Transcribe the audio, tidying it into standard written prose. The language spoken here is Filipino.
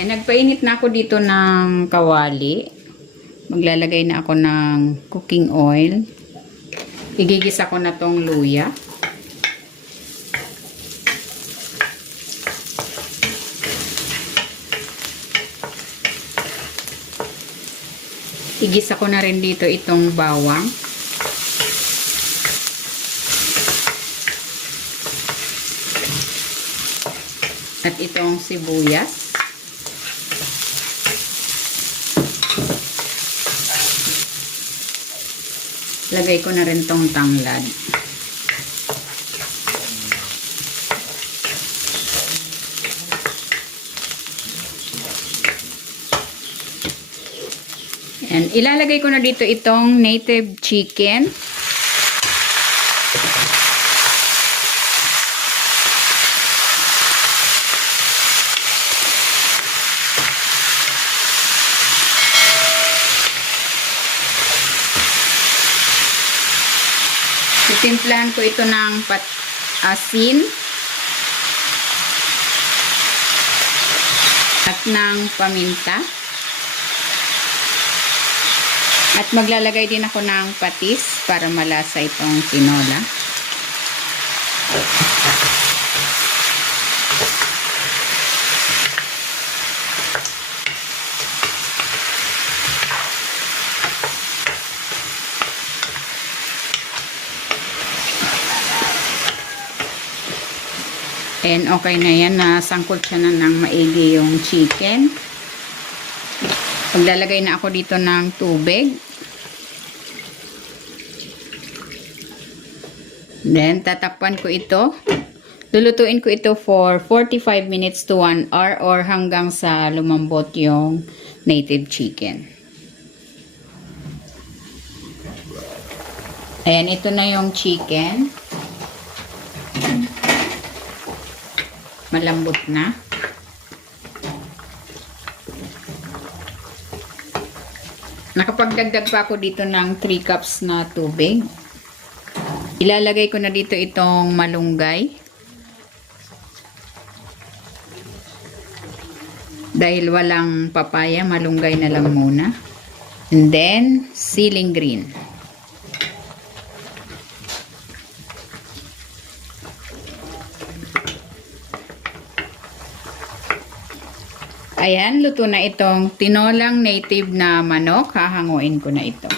Nagpainit na ako dito ng kawali. Maglalagay na ako ng cooking oil. Igigisa ko na tong luya. Igisa ko na rin dito itong bawang. At itong sibuyas. Lagay ko na rin tong tanglad. And ilalagay ko na dito itong native chicken. Timplahan ko ito ng asin at ng paminta. At maglalagay din ako ng patis para malasa itong tinola. And okay na yan, nasangkot siya na ng maigi yung chicken. Maglalagay na ako dito ng tubig. Then tatakpan ko ito. Lulutuin ko ito for 45 minutes to 1 hour or hanggang sa lumambot yung native chicken. Ayan, ito na yung chicken. Malambot na. Nakapagdagdag pa ako dito ng 3 cups na tubig. Ilalagay ko na dito itong malunggay. Dahil walang papaya, malunggay na lang muna. And then, siling green. Ayan, luto na itong tinolang native na manok. Hahanguin ko na ito.